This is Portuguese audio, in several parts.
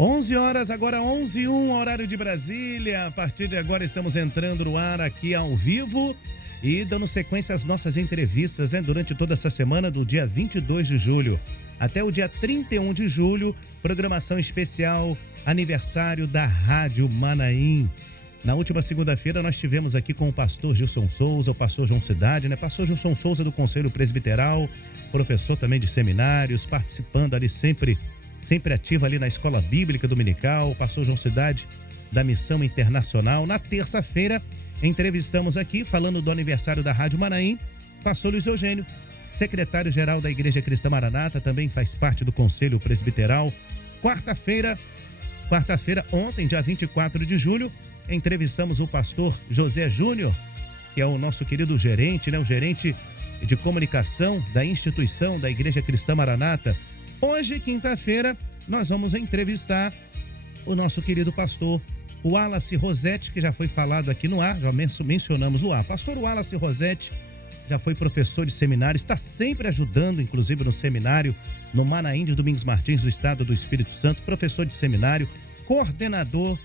11 horas, agora 11h01, horário de Brasília. A partir de agora estamos entrando no ar aqui ao vivo e dando sequência às nossas entrevistas, durante toda essa semana, do dia 22 de julho até o dia 31 de julho, programação especial, aniversário da Rádio Manaim. Na última segunda-feira nós tivemos aqui com o pastor Gilson Souza, o pastor João Cidade, Pastor Gilson Souza do Conselho Presbiteral, professor também de seminários, participando ali sempre ativo ali na Escola Bíblica Dominical, o pastor João Cidade da Missão Internacional. Na terça-feira, entrevistamos aqui, falando do aniversário da Rádio Manaim, pastor Luiz Eugênio, secretário-geral da Igreja Cristã Maranata, também faz parte do Conselho Presbiteral. Quarta-feira, ontem, dia 24 de julho, entrevistamos o pastor José Júnior, que é o nosso querido gerente, o gerente de comunicação da instituição da Igreja Cristã Maranata. Hoje, quinta-feira, nós vamos entrevistar o nosso querido pastor Wallace Rossetti, que já foi falado aqui no ar, já mencionamos no ar. Pastor Wallace Rossetti já foi professor de seminário, está sempre ajudando, inclusive no seminário, no Manaim de Domingos Martins, do estado do Espírito Santo, professor de seminário, coordenador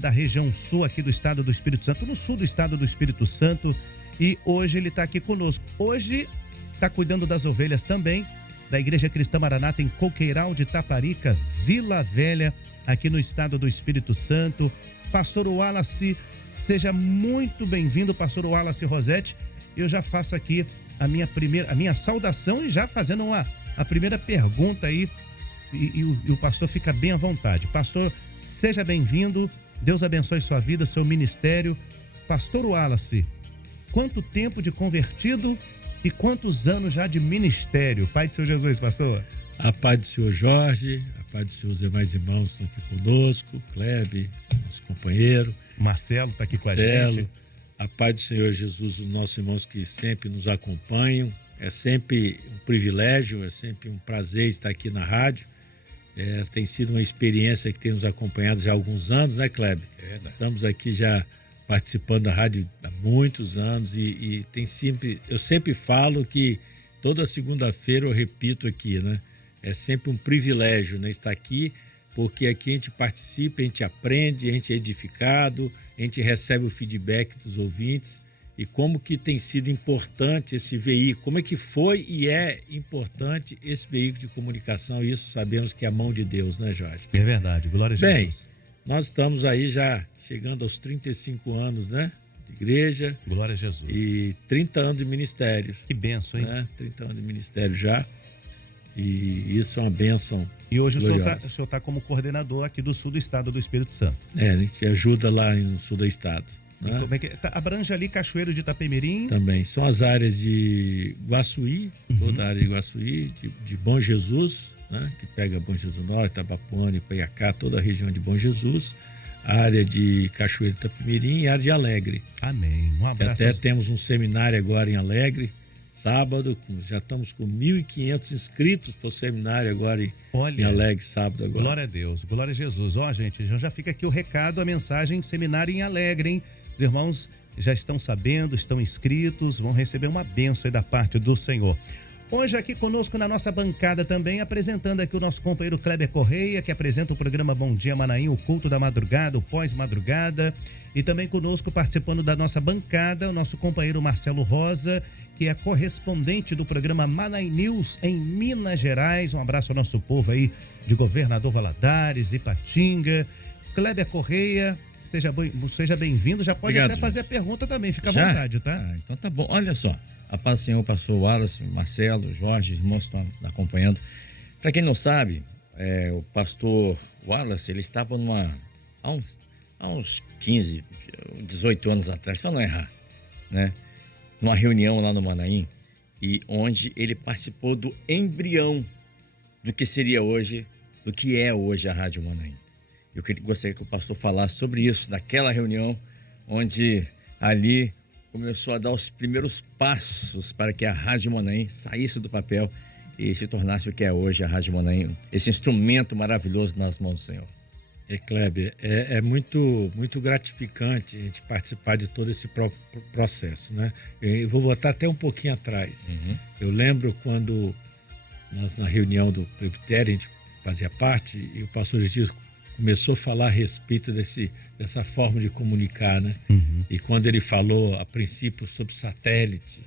da região sul aqui do estado do Espírito Santo, no sul do estado do Espírito Santo, e hoje ele está aqui conosco. Hoje está cuidando das ovelhas também, da Igreja Cristã Maranata em Coqueiral de Taparica, Vila Velha, aqui no estado do Espírito Santo. Pastor Wallace, seja muito bem-vindo, pastor Wallace Rossetti. Eu já faço aqui a minha saudação e já fazendo a primeira pergunta aí, e o pastor fica bem à vontade. Pastor, seja bem-vindo, Deus abençoe sua vida, seu ministério. Pastor Wallace, quanto tempo de convertido e quantos anos já de ministério? Pai do Senhor Jesus, pastor. A paz do Senhor Jorge, a paz dos seus demais irmãos estão aqui conosco, Clebe, nosso companheiro. Marcelo está aqui com a gente. A paz do Senhor Jesus, os nossos irmãos que sempre nos acompanham. É sempre um privilégio, é sempre um prazer estar aqui na rádio. Tem sido uma experiência que tem nos acompanhado já há alguns anos, né, Clebe? É verdade. Estamos aqui já participando da rádio há muitos anos e eu sempre falo que toda segunda-feira eu repito aqui, né? É sempre um privilégio, né, estar aqui, porque aqui a gente participa, a gente aprende, a gente é edificado, a gente recebe o feedback dos ouvintes e como que tem sido importante esse veículo, como é que foi e é importante esse veículo de comunicação, isso sabemos que é a mão de Deus, né, Jorge? É verdade, glória a Jesus. Bem, nós estamos aí já chegando aos 35 anos, né, de igreja. Glória a Jesus. E 30 anos de ministério. Que bênção, hein? Né? 30 anos de ministério já. E isso é uma bênção. E hoje o senhor está como coordenador aqui do sul do estado do Espírito Santo. A gente ajuda lá no sul do estado. Né? Como é que abrange ali Cachoeiro de Itapemirim? Também. São as áreas de Guaçuí, toda a área de Guaçuí, de Bom Jesus, né? Que pega Bom Jesus Norte, Tabapuane, Paiacá, toda a região de Bom Jesus. A área de Cachoeiro de Itapemirim e a área de Alegre. Amém. Um abraço. Até temos um seminário agora em Alegre, sábado, já estamos com 1.500 inscritos para o seminário agora em Alegre, sábado agora. Glória a Deus, glória a Jesus. Gente, já fica aqui o recado, a mensagem, seminário em Alegre, hein? Os irmãos já estão sabendo, estão inscritos, vão receber uma bênção aí da parte do Senhor. Hoje aqui conosco na nossa bancada também, apresentando aqui o nosso companheiro Kleber Correia, que apresenta o programa Bom Dia Manaim, o culto da madrugada, o pós-madrugada. E também conosco, participando da nossa bancada, o nosso companheiro Marcelo Rosa, que é correspondente do programa Manaim News em Minas Gerais. Um abraço ao nosso povo aí de Governador Valadares, Ipatinga. Kleber Correia, seja bem-vindo. Já pode Obrigado, até fazer a pergunta também, fica à Já? vontade, tá? Então tá bom. Olha só, a paz do Senhor, pastor Wallace, Marcelo, Jorge, irmãos estão acompanhando. Para quem não sabe, o pastor Wallace, ele estava há uns 15, 18 anos atrás, para não errar, né? Numa reunião lá no Manaim, e onde ele participou do embrião do que seria hoje, do que é hoje a Rádio Manaim. Eu gostaria que o pastor falasse sobre isso, daquela reunião onde ali começou a dar os primeiros passos para que a Rádio Manaim saísse do papel e se tornasse o que é hoje a Rádio Manaim, esse instrumento maravilhoso nas mãos do Senhor. Kleber, é muito, muito gratificante a gente participar de todo esse processo, né? Eu vou voltar até um pouquinho atrás. Eu lembro quando nós, na reunião do presbitério, a gente fazia parte, e o pastor disse, começou a falar a respeito dessa forma de comunicar, né? Uhum. E quando ele falou, a princípio, sobre satélite,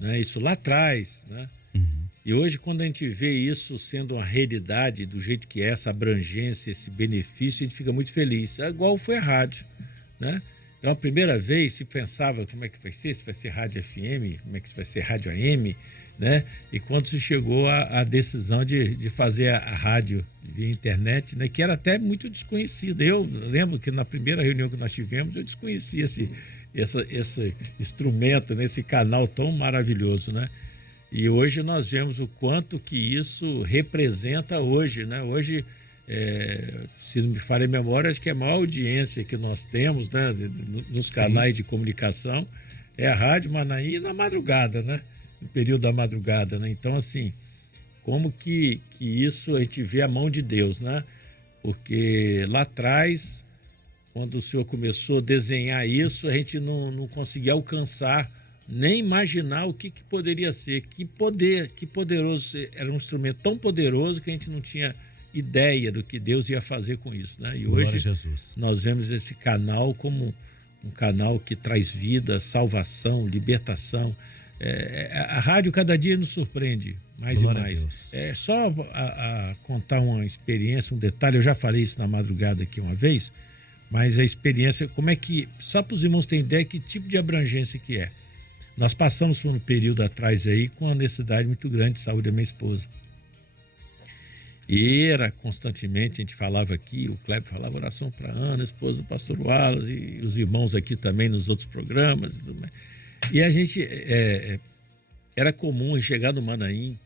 né? Isso lá atrás, né? Uhum. E hoje, quando a gente vê isso sendo uma realidade, do jeito que é, essa abrangência, esse benefício, a gente fica muito feliz. É igual foi a rádio, né? Então, a primeira vez se pensava como é que vai ser, se vai ser rádio FM, como é que vai ser rádio AM, né? E quando se chegou à decisão de fazer a rádio via internet, né? Que era até muito desconhecida. Eu lembro que na primeira reunião que nós tivemos, eu desconhecia esse instrumento, né? Esse canal tão maravilhoso, né? E hoje nós vemos o quanto que isso representa hoje, né? Hoje, se não me falha a memória, acho que a maior audiência que nós temos, né, nos canais de comunicação é a Rádio Manaim na madrugada, né? No período da madrugada, né? Então, assim, como que isso a gente vê a mão de Deus, né? Porque lá atrás, quando o senhor começou a desenhar isso, a gente não conseguia alcançar, nem imaginar o que poderia ser, que poderoso, era um instrumento tão poderoso que a gente não tinha ideia do que Deus ia fazer com isso, né? E Glória hoje a Jesus. nós vemos esse canal como um canal que traz vida, salvação, libertação. A rádio cada dia nos surpreende mais Glória e mais. a Deus. É só a contar uma experiência, um detalhe. Eu já falei isso na madrugada aqui uma vez, mas a experiência, como é que, só para os irmãos terem ideia que tipo de abrangência que é. Nós passamos por um período atrás aí com uma necessidade muito grande de saúde da minha esposa. E era constantemente, a gente falava aqui, o Kleber falava oração para Ana, a esposa do pastor Wallace, e os irmãos aqui também nos outros programas. E a gente, era comum chegar no Manaim,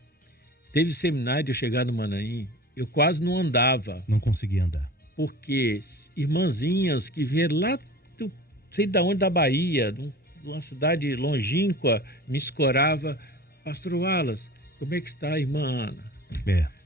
teve seminário de eu chegar no Manaim, eu quase não andava. Não conseguia andar. Porque irmãzinhas que vieram lá, sei de onde, da Bahia, de uma cidade longínqua, me escorava, pastor Wallace, como é que está a irmã Ana?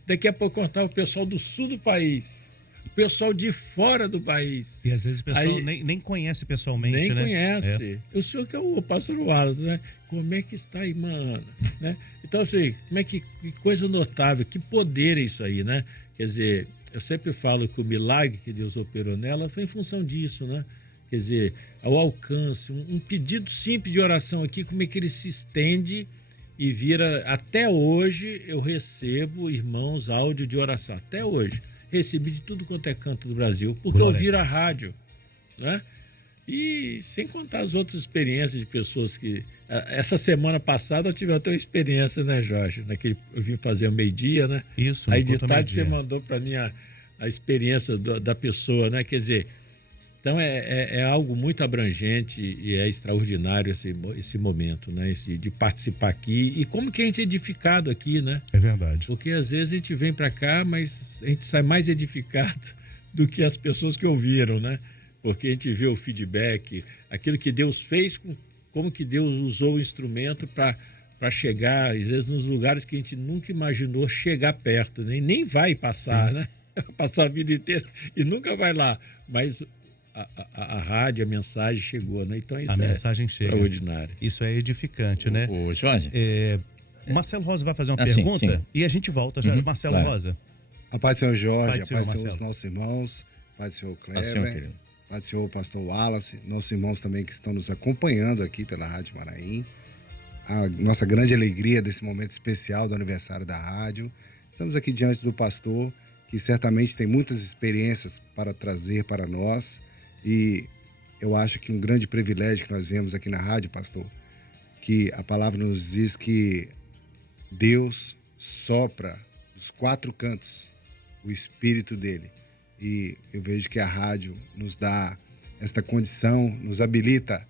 Daqui a pouco contar o pessoal do sul do país, o pessoal de fora do país. E às vezes o pessoal nem conhece pessoalmente, nem né? Conhece. O senhor que é o pastor Wallace, né? Como é que está a irmã Ana? Né? Então, assim, como é que coisa notável, que poder é isso aí, né? Quer dizer, eu sempre falo que o milagre que Deus operou nela foi em função disso, né? Quer dizer, ao alcance, um pedido simples de oração aqui, como é que ele se estende e vira, até hoje eu recebo, irmãos, áudio de oração, até hoje. Recebi de tudo quanto é canto do Brasil, porque eu ouvir a rádio, né? E sem contar as outras experiências de pessoas que... Essa semana passada eu tive até uma experiência, né, Jorge? Eu vim fazer ao meio-dia, né? Isso, aí de tarde você mandou para mim a experiência da pessoa, né? Quer dizer, então é algo muito abrangente e é extraordinário esse momento, né? De participar aqui e como que a gente é edificado aqui, né? É verdade. Porque às vezes a gente vem para cá, mas a gente sai mais edificado do que as pessoas que ouviram, né? Porque a gente vê o feedback, aquilo que Deus fez, como que Deus usou o instrumento para chegar, às vezes, nos lugares que a gente nunca imaginou chegar perto, né? Nem vai passar, né? Passar a vida inteira e nunca vai lá, mas a rádio, a mensagem chegou, né? Então isso mensagem chega. Extraordinário. Isso é edificante, né? Ô, Jorge. O Marcelo Rosa vai fazer uma pergunta sim. E a gente volta já. Marcelo Rosa. A paz do Senhor Jorge, a paz do Senhor Senhor os nossos irmãos, a paz do Senhor Senhor, Kleber, querido. a paz do Senhor pastor Wallace, nossos irmãos também que estão nos acompanhando aqui pela Rádio Manaim. A nossa grande alegria desse momento especial do aniversário da rádio. Estamos aqui diante do pastor, que certamente tem muitas experiências para trazer para nós. E eu acho que um grande privilégio que nós vemos aqui na rádio, pastor, que a palavra nos diz que Deus sopra dos quatro cantos o Espírito dele. E eu vejo que a rádio nos dá esta condição, nos habilita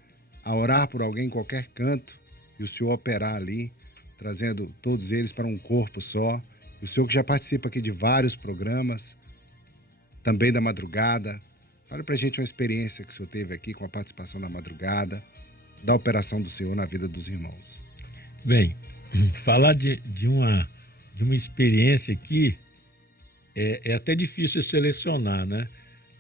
a orar por alguém em qualquer canto e o Senhor operar ali, trazendo todos eles para um corpo só. O Senhor que já participa aqui de vários programas, também da madrugada. Fale pra gente uma experiência que o Senhor teve aqui com a participação na madrugada, da operação do Senhor na vida dos irmãos. Bem, falar de uma experiência aqui é até difícil selecionar, né?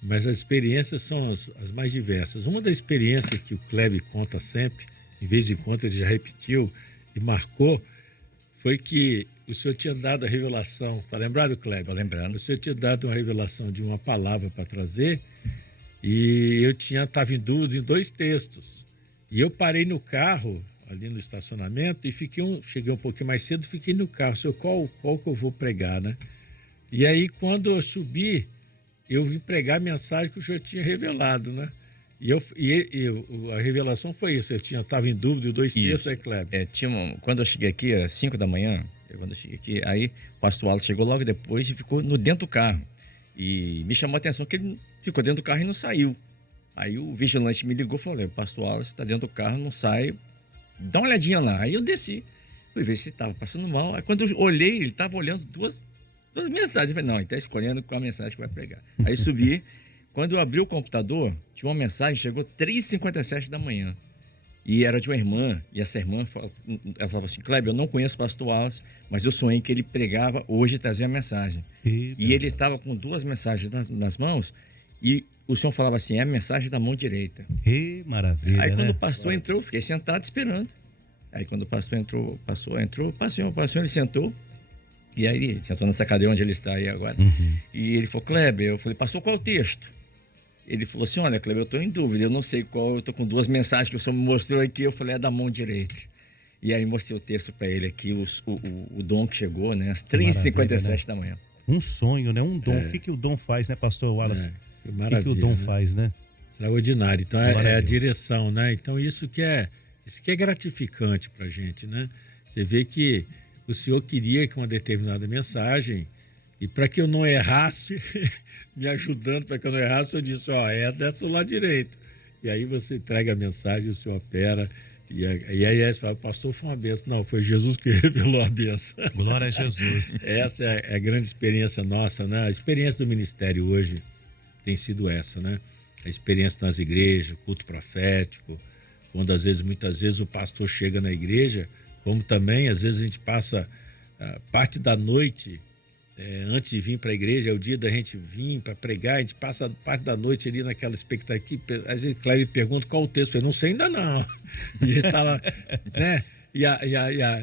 Mas as experiências são as mais diversas. Uma das experiências que o Kleber conta sempre, de vez em quando ele já repetiu e marcou, foi que o senhor tinha dado a revelação, tá lembrado, Kleber? Tô lembrando. O senhor tinha dado uma revelação de uma palavra para trazer e eu estava em dúvida em 2 textos. E eu parei no carro, ali no estacionamento, e cheguei um pouquinho mais cedo, fiquei no carro. Senhor, qual que eu vou pregar, né? E aí, quando eu subi, eu vim pregar a mensagem que o senhor tinha revelado, né? A revelação foi isso, eu estava em dúvida de 2 textos, aí, Kleber. Quando eu cheguei aqui, às 5 da manhã, aí o pastor Wallace chegou logo depois e ficou dentro do carro. E me chamou a atenção que ele ficou dentro do carro e não saiu. Aí o vigilante me ligou e falou: o pastor Wallace está dentro do carro, não sai, dá uma olhadinha lá. Aí eu desci, fui ver se estava passando mal. Aí quando eu olhei, ele estava olhando duas mensagens. Eu falei: não, ele está escolhendo qual a mensagem que vai pregar. Aí subi. Quando eu abri o computador, tinha uma mensagem, chegou 3h57 da manhã. E era de uma irmã, e essa irmã ela falava assim: Kleber, eu não conheço o pastor Wallace, mas eu sonhei que ele pregava hoje e trazia a mensagem. E ele estava com 2 mensagens nas mãos, e o senhor falava assim: é a mensagem da mão direita. Maravilha, Aí quando né? o pastor entrou, fiquei sentado esperando. Aí quando o pastor entrou, ele sentou. E aí ele sentou nessa cadeira onde ele está aí agora. E ele falou: Kleber, eu falei: pastor, qual é o texto? Ele falou assim: olha, Kleber, eu estou em dúvida, eu não sei qual, eu estou com 2 mensagens que o senhor me mostrou aqui. Eu falei: é da mão direita. E aí mostrei o texto para ele aqui, o dom que chegou, né, às 3h57 né? da manhã. Um sonho, né? Um dom. O que o dom faz, né, pastor Wallace? O que o dom faz, né? Extraordinário. Então é a direção, né? Então isso que é gratificante para a gente, né? Você vê que o senhor queria que uma determinada mensagem, e para que eu não errasse, me ajudando para que eu não errasse, eu disse: é dessa lado direito. E aí você entrega a mensagem, o senhor opera, e aí você fala: o pastor foi uma benção. Não, foi Jesus que revelou a benção. Glória a Jesus. Essa é a grande experiência nossa, né? A experiência do ministério hoje tem sido essa, né? A experiência nas igrejas, culto profético, quando muitas vezes o pastor chega na igreja, como também às vezes a gente passa parte da noite, antes de vir para a igreja, é o dia da gente vir para pregar, a gente passa parte da noite ali naquela expectativa. Às vezes o Cléber pergunta qual o texto, eu não sei ainda não. E ele tá lá, né?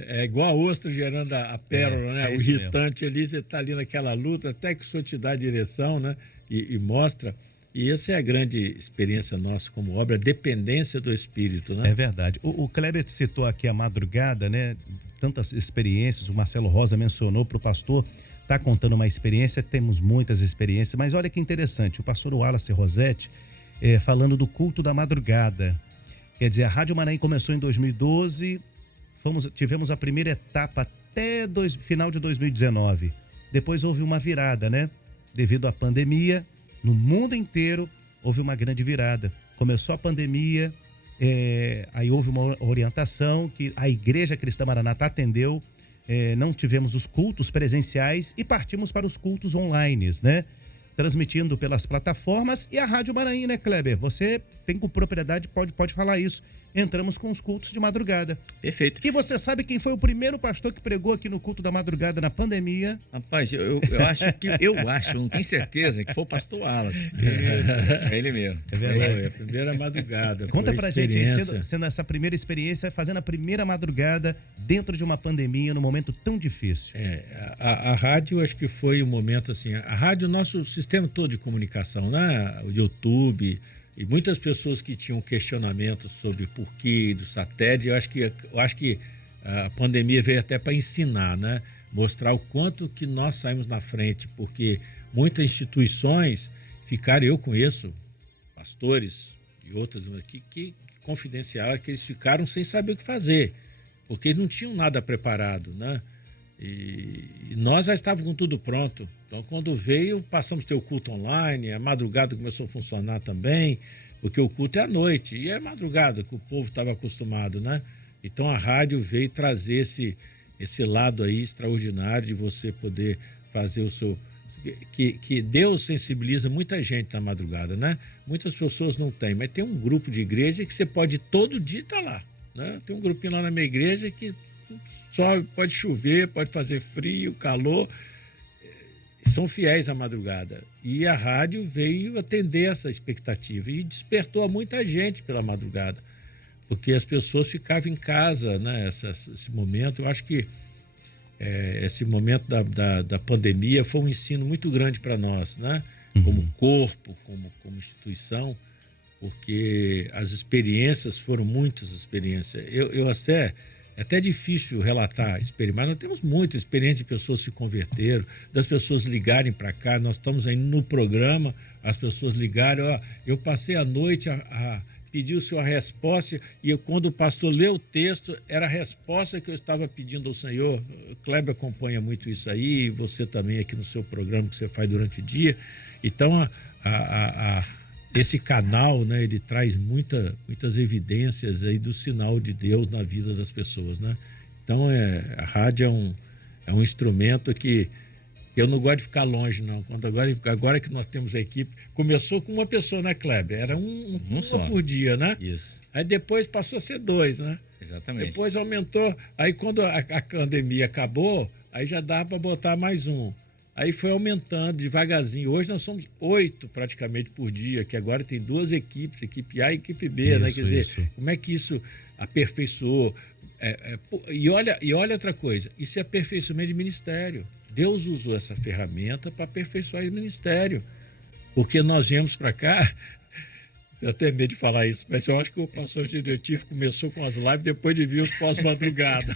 É igual a ostra gerando a pérola, né? O irritante mesmo. Ali, você está ali naquela luta, até que o senhor te dá a direção, né? E mostra. E essa é a grande experiência nossa como obra, a dependência do Espírito, né? É verdade. O Kleber citou aqui a madrugada, né? Tantas experiências, o Marcelo Rosa mencionou para o pastor, está contando uma experiência, temos muitas experiências, mas olha que interessante, o pastor Wallace Rossetti falando do culto da madrugada. Quer dizer, a Rádio Manaim começou em 2012, tivemos a primeira etapa até final de 2019. Depois houve uma virada, né? Devido à pandemia, no mundo inteiro houve uma grande virada. Começou a pandemia, aí houve uma orientação que a Igreja Cristã Maranata atendeu, não tivemos os cultos presenciais e partimos para os cultos online, né? Transmitindo pelas plataformas e a Rádio Manaim, né, Kleber? Você tem com propriedade, pode falar isso. Entramos com os cultos de madrugada. Perfeito. E você sabe quem foi o primeiro pastor que pregou aqui no culto da madrugada na pandemia? Rapaz, eu acho, não tenho certeza, que foi o pastor Wallace. Isso, é ele mesmo. É verdade. Foi a primeira madrugada. Conta pra gente aí, sendo essa primeira experiência, fazendo a primeira madrugada dentro de uma pandemia, num momento tão difícil. A rádio, acho que foi um momento assim, a rádio, nosso sistema todo de comunicação, né? O YouTube, e muitas pessoas que tinham questionamento sobre porquê do satélite, eu acho que a pandemia veio até para ensinar, né? Mostrar o quanto que nós saímos na frente, porque muitas instituições ficaram, eu conheço pastores de outras aqui que confidenciaram que eles ficaram sem saber o que fazer, porque eles não tinham nada preparado, né? E nós já estávamos com tudo pronto. Então, quando veio, passamos a ter o culto online, a madrugada começou a funcionar também, porque o culto é à noite, e é madrugada, que o povo estava acostumado, né? Então, a rádio veio trazer esse lado aí extraordinário de você poder fazer o seu... Que Deus sensibiliza muita gente na madrugada, né? Muitas pessoas não têm, mas tem um grupo de igreja que você pode todo dia estar lá, né? Tem um grupinho lá na minha igreja que só pode chover, pode fazer frio, calor, são fiéis à madrugada. E a rádio veio atender essa expectativa e despertou a muita gente pela madrugada, porque as pessoas ficavam em casa, né? Esse momento, eu acho que esse momento da pandemia foi um ensino muito grande para nós, né? Como corpo, como instituição, porque as experiências foram muitas experiências. É até difícil relatar experiência, mas nós temos muita experiência de pessoas se converteram, das pessoas ligarem para cá. Nós estamos aí no programa, as pessoas ligaram, eu passei a noite a pedir o senhor a resposta, e quando o pastor leu o texto, era a resposta que eu estava pedindo ao Senhor. O Kleber acompanha muito isso aí, e você também aqui no seu programa que você faz durante o dia. Então, esse canal, né, ele traz muitas evidências aí do sinal de Deus na vida das pessoas, né? Então, a rádio é um instrumento que eu não gosto de ficar longe, não. Agora que nós temos a equipe, começou com uma pessoa, né, Kleber? Era um só por dia, né? Isso. Aí depois passou a ser 2, né? Exatamente. Depois aumentou. Aí quando a pandemia acabou, aí já dava para botar mais um. Aí foi aumentando devagarzinho. Hoje nós somos 8 praticamente por dia, que agora tem 2 equipes, equipe A e equipe B, né? Quer dizer, como é que isso aperfeiçoou? E olha outra coisa, isso é aperfeiçoamento de ministério. Deus usou essa ferramenta para aperfeiçoar o ministério. Porque nós viemos para cá, eu tenho medo de falar isso, mas eu acho que o pastor diretivo começou com as lives depois de vir os pós-madrugada.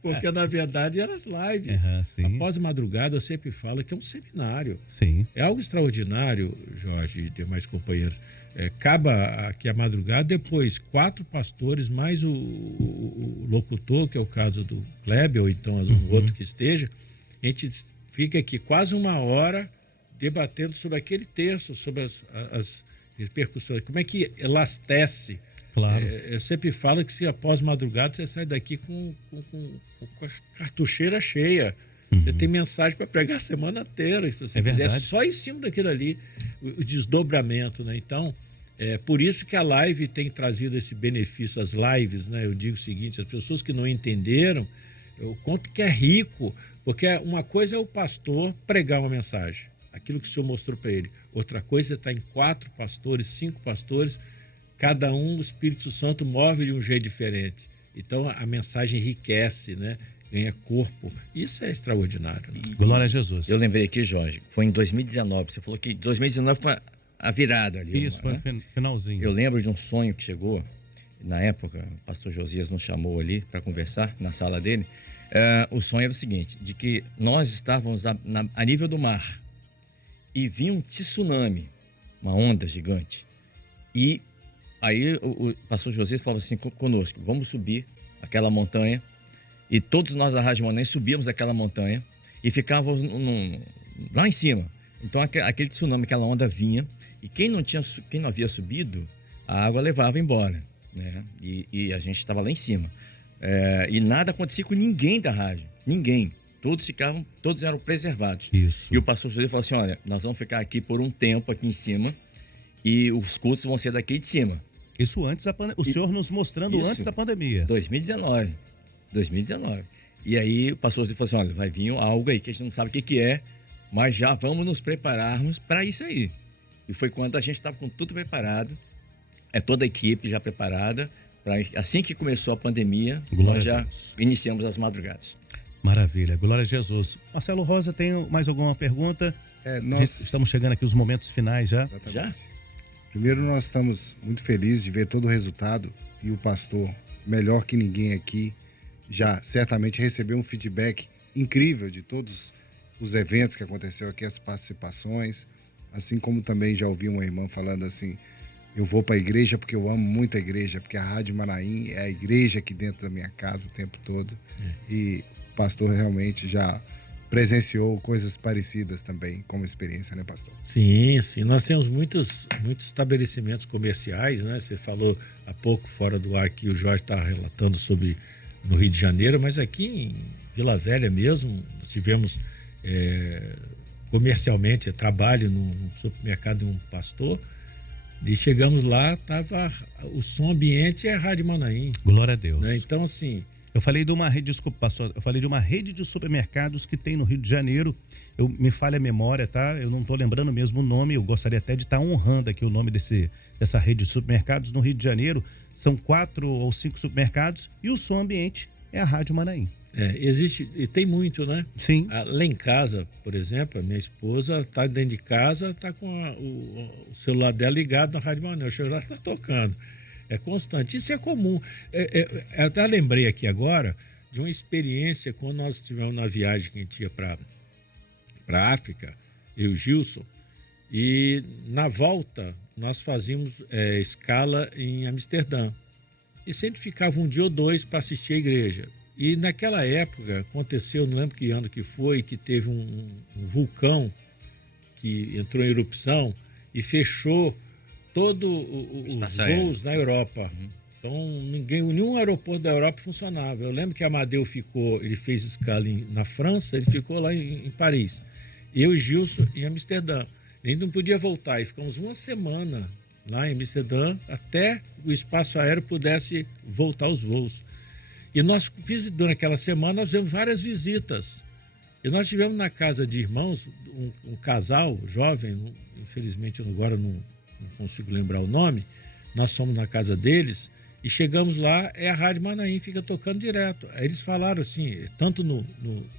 Porque, na verdade, eram as lives. A pós-madrugada, eu sempre falo que é um seminário. Sim. É algo extraordinário, Jorge e demais companheiros. Acaba aqui a madrugada, depois 4 pastores, mais o locutor, que é o caso do Kleber, ou então um outro que esteja. A gente fica aqui quase 1 hora debatendo sobre aquele texto, sobre as repercussões, como é que elastece. Claro. Eu sempre falo que se após madrugada você sai daqui com a cartucheira cheia. Você tem mensagem para pregar a semana inteira, se você quiser, verdade. só em cima daquilo ali, o desdobramento, né? Então, por isso que a live tem trazido esse benefício, as lives, né? Eu digo o seguinte, as pessoas que não entenderam, eu conto que é rico, porque uma coisa é o pastor pregar uma mensagem, aquilo que o Senhor mostrou para ele. Outra coisa é estar em 4 pastores, 5 pastores, cada um o Espírito Santo move de um jeito diferente. Então a mensagem enriquece, né? Ganha corpo. Isso é extraordinário. Né? Glória a Jesus. Eu lembrei aqui, Jorge, foi em 2019. Você falou que 2019 foi a virada ali. Isso, foi no finalzinho. Eu lembro de um sonho que chegou, na época, o pastor Josias nos chamou ali para conversar na sala dele. O sonho era o seguinte, de que nós estávamos a nível do mar e vinha um tsunami, uma onda gigante. E aí o pastor Josias falava assim conosco, vamos subir aquela montanha. E todos nós da Rádio Manaim subíamos aquela montanha e ficávamos lá em cima. Então aquele tsunami, aquela onda vinha, e quem não havia subido, a água levava embora, né? E a gente estava lá em cima. E nada acontecia com ninguém da rádio, ninguém. Todos eram preservados. Isso. E o pastor José falou assim, olha, nós vamos ficar aqui por um tempo aqui em cima e os cultos vão ser daqui de cima. Isso antes da pandemia. O senhor nos mostrando Isso. antes da pandemia. 2019. E aí o pastor falou assim, olha, vai vir algo aí que a gente não sabe o que é, mas já vamos nos prepararmos para isso aí. E foi quando a gente estava com tudo preparado, toda a equipe já preparada, assim que começou a pandemia, Glória nós já a Deus. iniciamos as madrugadas. Maravilha, glória a Jesus. Marcelo Rosa, tem mais alguma pergunta? Estamos chegando aqui aos momentos finais já. Exatamente. Já? Primeiro, nós estamos muito felizes de ver todo o resultado e o pastor, melhor que ninguém aqui, já certamente recebeu um feedback incrível de todos os eventos que aconteceu aqui, as participações, assim como também já ouvi uma irmã falando assim, eu vou para a igreja porque eu amo muito a igreja, porque a Rádio Manaim é a igreja aqui dentro da minha casa o tempo todo. E o pastor realmente já presenciou coisas parecidas também como experiência, né, pastor? Sim. Nós temos muitos estabelecimentos comerciais, né? Você falou há pouco fora do ar que o Jorge está relatando sobre no Rio de Janeiro, mas aqui em Vila Velha mesmo, nós tivemos comercialmente trabalho num supermercado de um pastor, e chegamos lá, tava o som ambiente é a Rádio Manaim. Glória a Deus. Né? Então, assim... Eu falei de uma rede, desculpa, pastor, eu falei de uma rede de supermercados que tem no Rio de Janeiro. Me falha a memória, tá? Eu não estou lembrando mesmo o nome, eu gostaria até de estar honrando aqui o nome dessa rede de supermercados no Rio de Janeiro. São 4 ou 5 supermercados e o som ambiente é a Rádio Manaim. Existe, e tem muito, né? Sim. Lá em casa, por exemplo, a minha esposa está dentro de casa, está com o celular dela ligado na Rádio Manaus. Eu chego lá, está tocando. É constante. Isso é comum. Eu até lembrei aqui agora de uma experiência quando nós estivemos na viagem que a gente ia para a África, eu e o Gilson, e na volta nós fazíamos escala em Amsterdã. E sempre ficava um dia ou dois para assistir a igreja. E naquela época aconteceu, não lembro que ano que foi, que teve um vulcão que entrou em erupção e fechou todos os voos na Europa. Então nenhum aeroporto da Europa funcionava. Eu lembro que Amadeu ele fez escala na França, ele ficou lá em Paris. Eu e Gilson em Amsterdã. Ele não podia voltar e ficamos uma semana lá em Amsterdã até o espaço aéreo pudesse voltar aos voos. E nós visitando aquela semana, nós fizemos várias visitas. E nós tivemos na casa de irmãos, um casal jovem, infelizmente agora não consigo lembrar o nome, nós fomos na casa deles e chegamos lá, a Rádio Manaim fica tocando direto. Aí eles falaram assim, tanto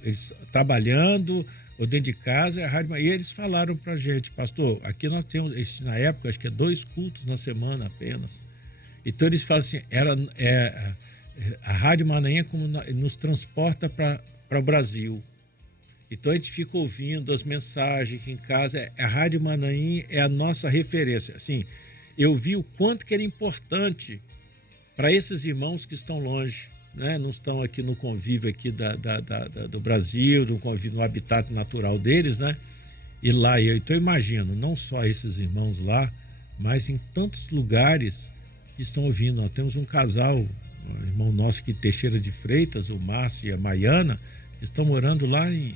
eles trabalhando ou dentro de casa, a Rádio Manaim, e eles falaram pra gente, pastor, aqui nós temos, na época, acho que 2 cultos na semana apenas. Então eles falam assim, a Rádio Manaim é como nos transporta para o Brasil. Então a gente fica ouvindo as mensagens aqui em casa. A Rádio Manaim é a nossa referência. Assim, eu vi o quanto que era importante para esses irmãos que estão longe, né? Não estão aqui no convívio aqui do Brasil, no convívio, no habitat natural deles, né? E lá, então eu imagino, não só esses irmãos lá, mas em tantos lugares que estão ouvindo. Nós temos um casal, um irmão nosso aqui, Teixeira de Freitas, o Márcio e a Maiana, estão morando lá em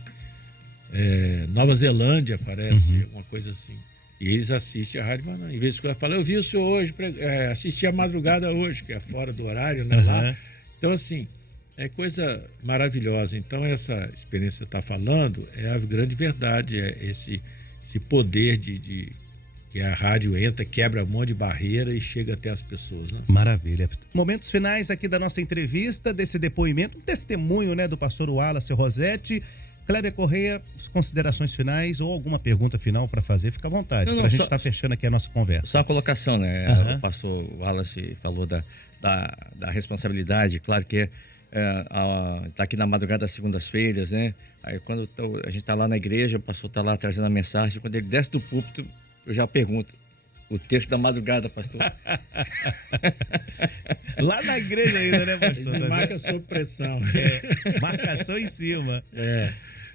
Nova Zelândia, parece, uma coisa assim. E eles assistem a Rádio Manaim. Em vez de falar, eu vi o senhor hoje, assisti a madrugada hoje, que é fora do horário, né? Lá. Então, assim, é coisa maravilhosa. Então, essa experiência que você está falando é a grande verdade, esse poder que a rádio entra, quebra um monte de barreira e chega até as pessoas, né? Maravilha. Momentos finais aqui da nossa entrevista, desse depoimento, um testemunho, né, do pastor Wallace Rossetti. Kleber Correia, considerações finais ou alguma pergunta final para fazer, fica à vontade. A gente está fechando aqui a nossa conversa. Só uma colocação, né? O pastor Wallace falou da responsabilidade, claro que tá aqui na madrugada das segundas-feiras, né? Aí quando a gente tá lá na igreja, o pastor tá lá trazendo a mensagem, quando ele desce do púlpito, eu já pergunto, o texto da madrugada, pastor. Lá na igreja ainda, né, pastor? Ele marca sob pressão. Marcação em cima.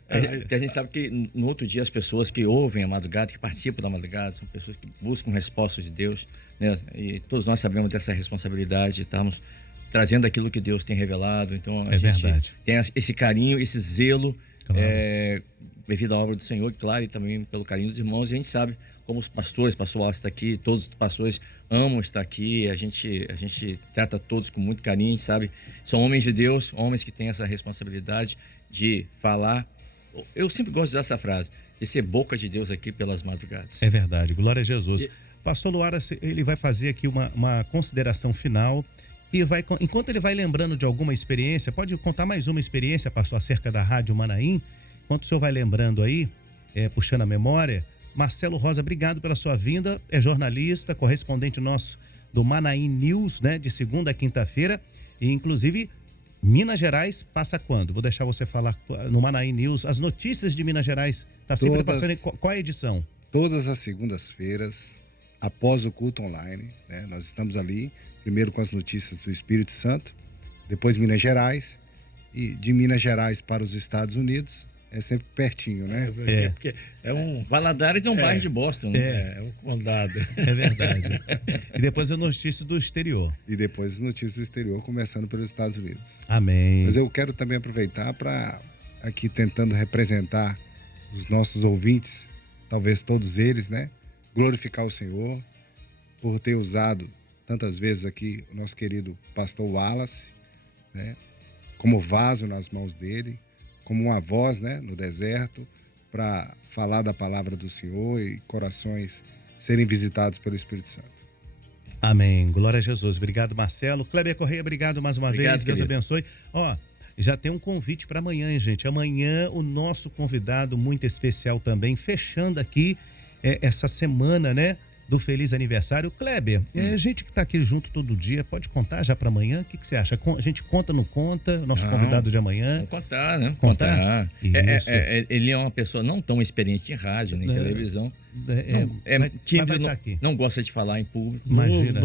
Porque a gente sabe que no outro dia as pessoas que ouvem a madrugada, que participam da madrugada, são pessoas que buscam respostas de Deus, né? E todos nós sabemos dessa responsabilidade de estarmos trazendo aquilo que Deus tem revelado. Então a gente tem esse carinho, esse zelo, devido à obra do Senhor, claro, e também pelo carinho dos irmãos. E a gente sabe como os pastores, o pastor Wallace está aqui, todos os pastores amam estar aqui, a gente trata todos com muito carinho, a gente sabe, são homens de Deus, homens que têm essa responsabilidade de falar. Eu sempre gosto de usar essa frase, de ser boca de Deus aqui pelas madrugadas. É verdade, glória a Jesus. Pastor Wallace, ele vai fazer aqui uma consideração final e enquanto ele vai lembrando de alguma experiência, pode contar mais uma experiência, pastor, acerca da Rádio Manaim? Enquanto o senhor vai lembrando aí, puxando a memória, Marcelo Rosa, obrigado pela sua vinda, é jornalista, correspondente nosso do Manaim News, né, de segunda a quinta-feira, e inclusive Minas Gerais passa quando? Vou deixar você falar no Manaim News, as notícias de Minas Gerais, tá sempre passando em qual é a edição? Todas as segundas-feiras, após o culto online, né, nós estamos ali, primeiro com as notícias do Espírito Santo, depois Minas Gerais, e de Minas Gerais para os Estados Unidos, é sempre pertinho, né? Porque Valadares é um bairro de Boston, né? É um condado. É verdade. E depois as notícias do exterior. E depois as notícias do exterior, começando pelos Estados Unidos. Amém. Mas eu quero também aproveitar para, aqui tentando representar os nossos ouvintes, talvez todos eles, né? Glorificar o Senhor por ter usado tantas vezes aqui o nosso querido pastor Wallace, né? Como vaso nas mãos dele, como uma voz, né, no deserto, para falar da palavra do Senhor e corações serem visitados pelo Espírito Santo. Amém. Glória a Jesus. Obrigado, Marcelo. Kleber Correia, obrigado mais uma vez. Deus querido. abençoe. Já tem um convite para amanhã, hein, gente? Amanhã o nosso convidado muito especial também, fechando aqui essa semana, né? Do Feliz Aniversário. Kleber, a gente que tá aqui junto todo dia, pode contar já para amanhã? O que você acha? A gente conta ou não conta? Nosso convidado de amanhã? Vamos contar, né? Contar? Isso. Ele é uma pessoa não tão experiente em rádio, nem televisão. Tímido, tá aqui. não gosta de falar em público. Imagina,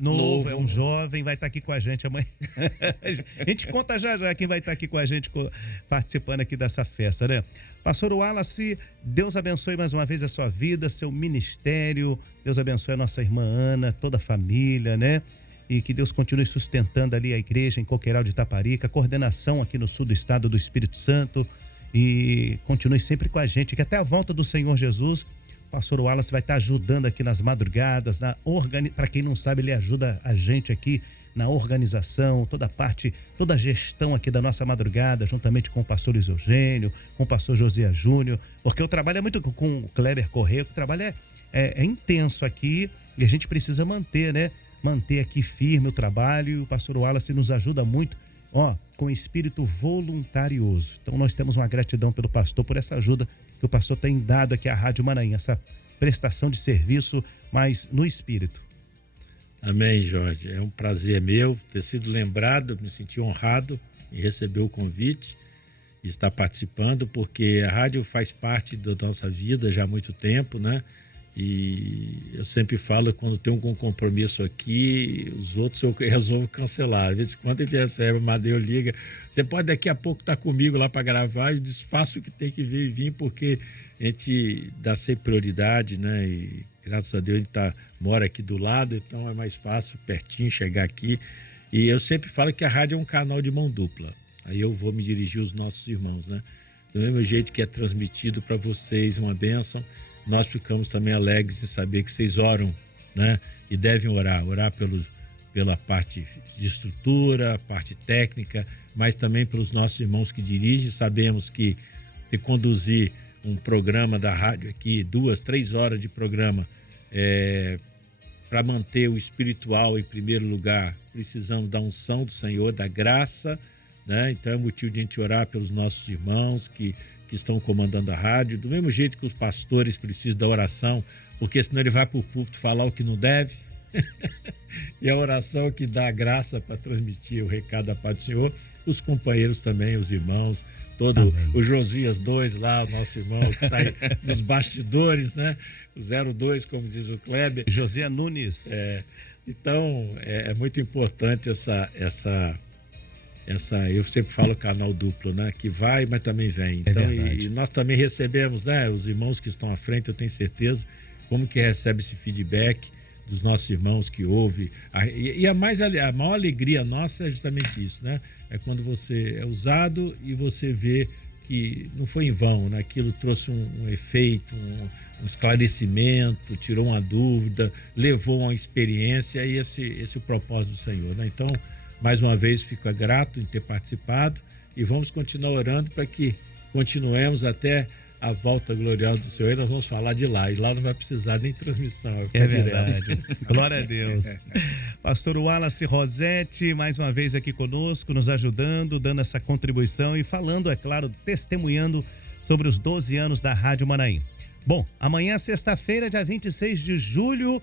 novo, é um jovem, vai estar aqui com a gente amanhã. A gente conta já quem vai estar aqui com a gente participando aqui dessa festa, né? Pastor Wallace, Deus abençoe mais uma vez a sua vida, seu ministério. Deus abençoe a nossa irmã Ana, toda a família, né? E que Deus continue sustentando ali a igreja em Coqueiral de Itaparica, coordenação aqui no sul do estado do Espírito Santo. E continue sempre com a gente, que até a volta do Senhor Jesus, o pastor Wallace vai estar ajudando aqui nas madrugadas, para quem não sabe, ele ajuda a gente aqui na organização, toda a gestão aqui da nossa madrugada, juntamente com o pastor Luiz Eugênio, com o pastor Josias Júnior, porque o trabalho é muito com o Kleber Correia, o trabalho é intenso aqui e a gente precisa manter, né? Manter aqui firme o trabalho, e o pastor Wallace nos ajuda muito, com espírito voluntarioso. Então nós temos uma gratidão pelo pastor, por essa ajuda que o pastor tem dado aqui à Rádio Maranhão, essa prestação de serviço, mas no espírito. Amém, Jorge. É um prazer meu ter sido lembrado, me senti honrado em receber o convite e estar participando, porque a rádio faz parte da nossa vida já há muito tempo, né? E eu sempre falo, quando tem um compromisso aqui, os outros eu resolvo cancelar. Às vezes, quando a gente recebe, o Madeu liga, você pode daqui a pouco estar comigo lá para gravar, eu desfaço o que tem que vir, porque a gente dá sempre prioridade, né? E graças a Deus a gente mora aqui do lado, então é mais fácil, pertinho, chegar aqui. E eu sempre falo que a rádio é um canal de mão dupla. Aí eu vou me dirigir aos nossos irmãos, né? Do mesmo jeito que é transmitido para vocês uma bênção, nós ficamos também alegres em saber que vocês oram, né? E devem orar pela parte de estrutura, parte técnica, mas também pelos nossos irmãos que dirigem. Sabemos que de conduzir um programa da rádio aqui, 2, 3 horas de programa, para manter o espiritual em primeiro lugar, precisamos da unção do Senhor, da graça, né? Então é motivo de a gente orar pelos nossos irmãos que estão comandando a rádio, do mesmo jeito que os pastores precisam da oração, porque senão ele vai para o púlpito falar o que não deve. E a oração é que dá a graça para transmitir o recado da paz do Senhor. Os companheiros também, os irmãos, o Josias 2 lá, o nosso irmão que está aí nos bastidores, né? O 02, como diz o Kleber. Josias Nunes. Então, é muito importante essa, eu sempre falo canal duplo, né? Que vai, mas também vem. Então, e nós também recebemos, né? Os irmãos que estão à frente, eu tenho certeza, como que recebe esse feedback dos nossos irmãos que ouvem. E a maior alegria nossa é justamente isso, né? É quando você é usado e você vê que não foi em vão, né? Aquilo trouxe um efeito, um esclarecimento, tirou uma dúvida, levou uma experiência, e esse é o propósito do Senhor, né? Então, mais uma vez, fico grato em ter participado e vamos continuar orando para que continuemos até a volta gloriosa do Senhor. E nós vamos falar de lá, e lá não vai precisar nem transmissão. É verdade. Glória a Deus. Pastor Wallace Rossetti, mais uma vez aqui conosco, nos ajudando, dando essa contribuição e falando, é claro, testemunhando sobre os 12 anos da Rádio Maranhão. Bom, amanhã, sexta-feira, dia 26 de julho,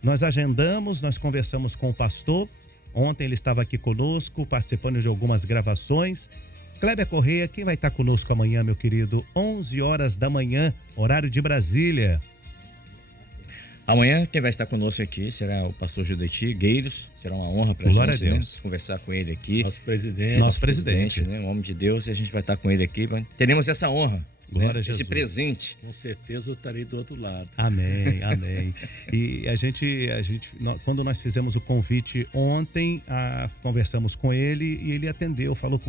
nós agendamos, nós conversamos com o pastor. Ontem ele estava aqui conosco, participando de algumas gravações. Kleber Correia, quem vai estar conosco amanhã, meu querido? 11 horas da manhã, horário de Brasília. Amanhã quem vai estar conosco aqui será o pastor Judeti Gueiros. Será uma honra para a gente, né, conversar com ele aqui. Nosso presidente, né, um homem de Deus, e a gente vai estar com ele aqui. Teremos essa honra. Glória a Jesus. Esse presente. Com certeza eu estarei do outro lado. Amém, amém. E quando nós fizemos o convite ontem, conversamos com ele e ele atendeu, falou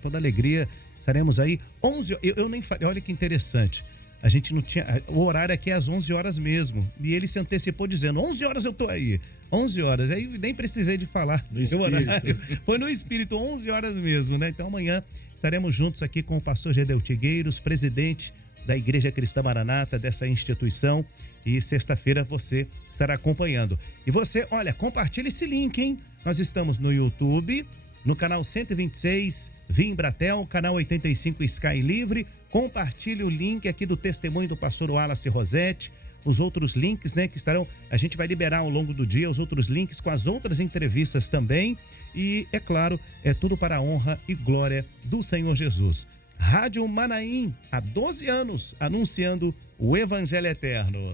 toda alegria, estaremos aí 11 horas. Eu nem falei, olha que interessante. A gente não tinha, o horário aqui é às 11 horas mesmo. E ele se antecipou dizendo, 11 horas eu tô aí. 11 horas, aí nem precisei de falar. No horário. Foi no espírito, 11 horas mesmo, né? Então amanhã estaremos juntos aqui com o pastor Gedeu Tigueiros, presidente da Igreja Cristã Maranata, dessa instituição. E sexta-feira você estará acompanhando. E você, olha, compartilha esse link, hein? Nós estamos no YouTube, no canal 126, via Embratel, canal 85 Sky Livre. Compartilhe o link aqui do testemunho do pastor Wallace Rosete. Os outros links, né, que estarão, a gente vai liberar ao longo do dia, os outros links com as outras entrevistas também. E, é claro, é tudo para a honra e glória do Senhor Jesus. Rádio Manaim, há 12 anos, anunciando o Evangelho Eterno.